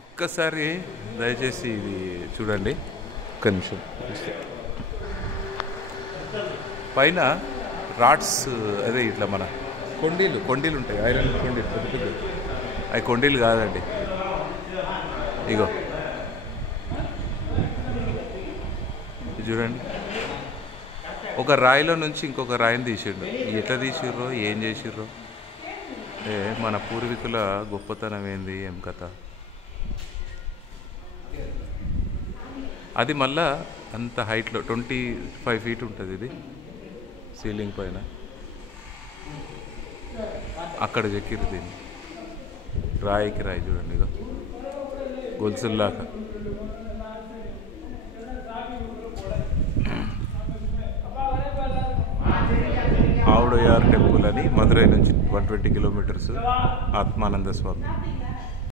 ఒక్కసారి దయచేసి ఇది చూడండి, ఒక్క నిమిషం. పైన రాడ్స్, అదే ఇట్లా మన కొండీలు ఉంటాయి, ఐరన్ కొండీలు, పెద్ద పెద్ద. అవి కొండీలు కాదండి, ఇగో చూడండి. ఒక రాయిలో నుంచి ఇంకొక రాయిని తీసిండు. ఎట్లా తీసిర్రో ఏం చేసిర్రో, మన పూర్వీకుల గొప్పతనం ఏంది, ఏం కథ. అది మళ్ళా అంత హైట్లో 25 ఫీట్ ఉంటుంది ఇది, సీలింగ్ పైన. అక్కడ చెక్కిరు దీన్ని, రాయికి రాయి చూడండి, ఇక గొలుసుల్లాగా. ఆవుడయార్ టెంపుల్ అని, మదురై నుంచి 120 కిలోమీటర్స్, ఆత్మానంద స్వామి.